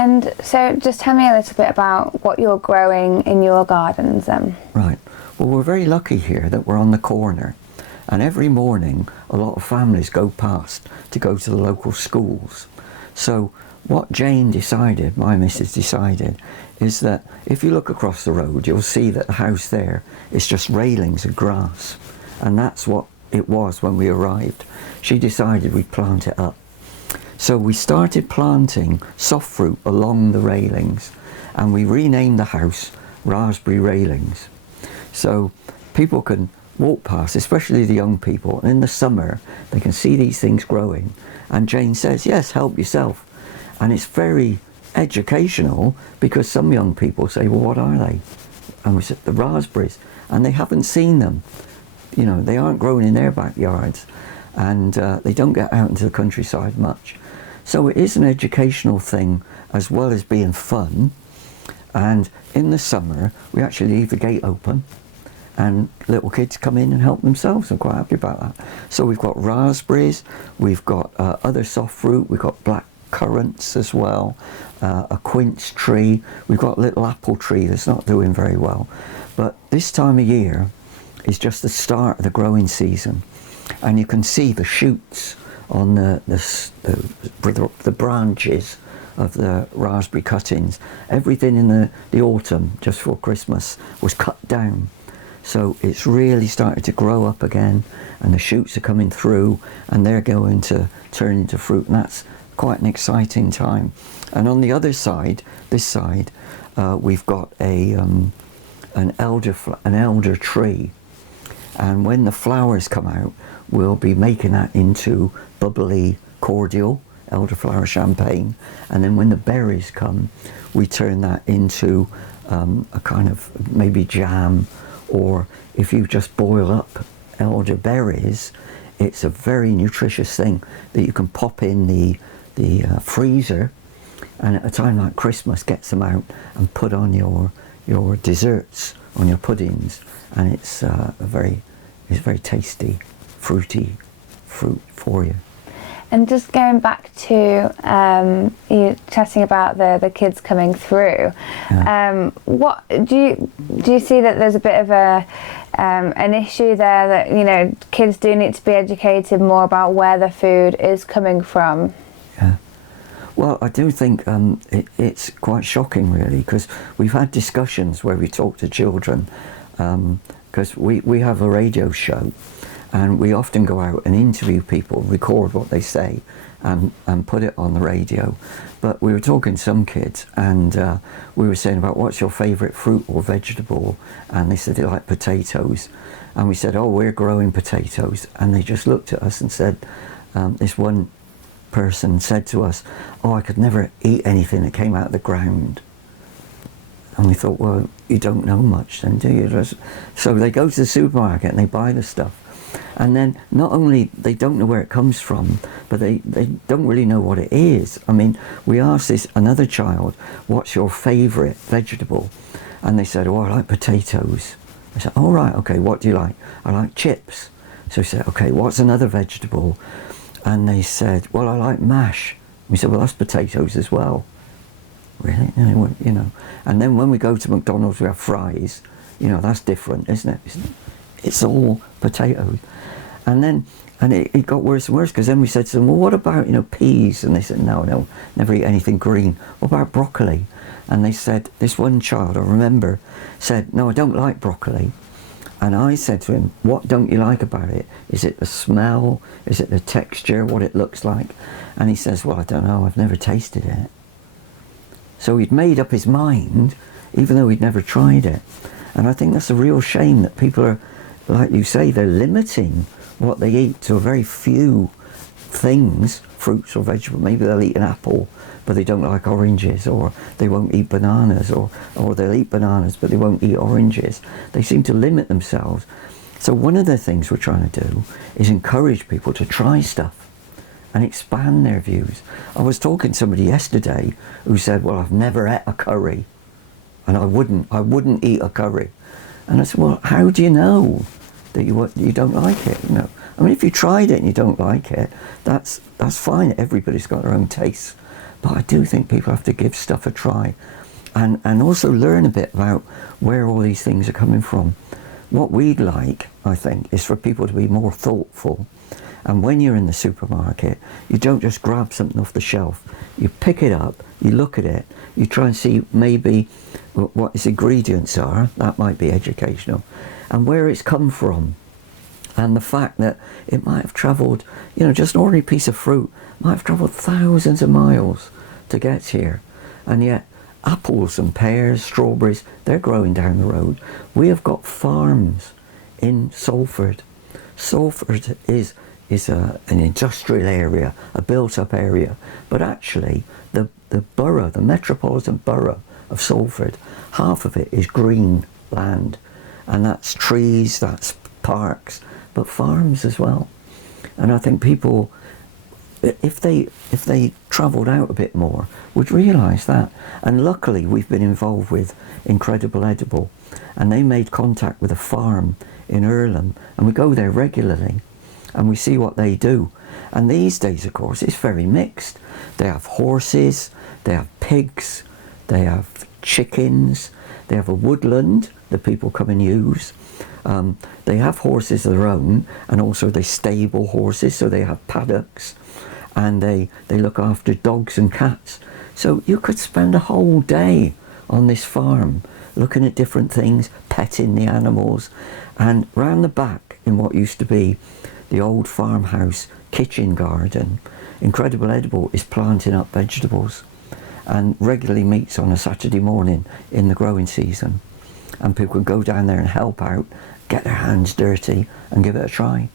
And so just tell me a little bit about what you're growing in your gardens then. Right. Well, we're very lucky here that we're on the corner, and every morning a lot of families go past to go to the local schools. So what Jane decided, my missus decided, is that if you look across the road, you'll see that the house there is just railings of grass, and that's what it was when we arrived. She decided we'd plant it up. So we started planting soft fruit along the railings, and we renamed the house Raspberry Railings. So people can walk past, especially the young people, and in the summer they can see these things growing. And Jane says, yes, help yourself. And it's very educational, because some young people say, well, what are they? And we said, the raspberries. And they haven't seen them. You know, they aren't grown in their backyards, and they don't get out into the countryside much. So it is an educational thing as well as being fun. And in the summer, we actually leave the gate open, and little kids come in and help themselves. I'm quite happy about that. So we've got raspberries, we've got other soft fruit, we've got black currants as well, a quince tree, we've got a little apple tree that's not doing very well. But this time of year is just the start of the growing season, and you can see the shoots on the branches of the raspberry cuttings. Everything in the autumn, just before Christmas, was cut down. So it's really started to grow up again, and the shoots are coming through, and they're going to turn into fruit, and that's quite an exciting time. And on the other side, this side, we've got an elder tree, and when the flowers come out, we'll be making that into bubbly cordial, elderflower champagne, and then when the berries come, we turn that into a kind of maybe jam, or if you just boil up elderberries, it's a very nutritious thing that you can pop in the freezer, and at a time like Christmas, get some out and put on your desserts, on your puddings, and it's very tasty, fruity fruit for you. And just going back to you chatting about the kids coming through, Yeah. what do you see that there's a bit of an issue there, that, you know, kids do need to be educated more about where the food is coming from? Yeah. Well, I do think it's quite shocking, really, because we've had discussions where we talk to children, because we have a radio show, and we often go out and interview people, record what they say, and put it on the radio. But we were talking to some kids, and we were saying about what's your favourite fruit or vegetable, and they said they like potatoes. And we said, oh, we're growing potatoes. And they just looked at us and said, this one person said to us, oh, I could never eat anything that came out of the ground. And we thought, well, you don't know much then, do you? So they go to the supermarket and they buy the stuff. And then not only they don't know where it comes from, but they don't really know what it is. I mean, we asked another child, what's your favourite vegetable? And they said, oh, I like potatoes. I said, oh, right, okay, what do you like? I like chips. So we said, okay, what's another vegetable? And they said, well, I like mash. We said, well, that's potatoes as well. Really? You know. And then when we go to McDonald's, we have fries. You know, that's different, isn't it? It's all potatoes. And then, it got worse and worse, because then we said to them, well, what about, you know, peas? And they said, no, never eat anything green. What about broccoli? And they said, this one child, I remember, said, no, I don't like broccoli. And I said to him, what don't you like about it? Is it the smell? Is it the texture? What it looks like? And he says, well, I don't know, I've never tasted it. So he'd made up his mind, even though he'd never tried it. And I think that's a real shame, that people are, like you say, they're limiting what they eat to a very few things, fruits or vegetables. Maybe they'll eat an apple, but they don't like oranges, or they won't eat bananas, or they'll eat bananas, but they won't eat oranges. They seem to limit themselves. So one of the things we're trying to do is encourage people to try stuff and expand their views. I was talking to somebody yesterday who said, well, I've never ate a curry, and I wouldn't eat a curry. And I said, well, how do you know that you don't like it? You know, I mean, if you tried it and you don't like it, that's fine. Everybody's got their own tastes. but I do think people have to give stuff a try, and also learn a bit about where all these things are coming from. What we'd like, I think, is for people to be more thoughtful. And when you're in the supermarket, you don't just grab something off the shelf. You pick it up, you look at it, you try and see maybe what its ingredients are. That might be educational. And where it's come from. And the fact that it might have travelled, you know, just an ordinary piece of fruit might have travelled thousands of miles to get here. And yet apples and pears, strawberries, they're growing down the road. We have got farms in Salford. Salford is an industrial area, a built-up area, but actually the borough, the metropolitan borough of Salford, half of it is green land, and that's trees, that's parks, but farms as well. And I think people, if they travelled out a bit more, would realise that. And luckily we've been involved with Incredible Edible, and they made contact with a farm in Earlham, and we go there regularly and we see what they do. And these days, of course, it's very mixed. They have horses, they have pigs, they have chickens, they have a woodland that people come and use. They have horses of their own, and also they stable horses, so they have paddocks, and they look after dogs and cats. So you could spend a whole day on this farm looking at different things, petting the animals. And round the back, in what used to be the old farmhouse kitchen garden, Incredible Edible is planting up vegetables and regularly meets on a Saturday morning in the growing season. And people can go down there and help out, get their hands dirty and give it a try.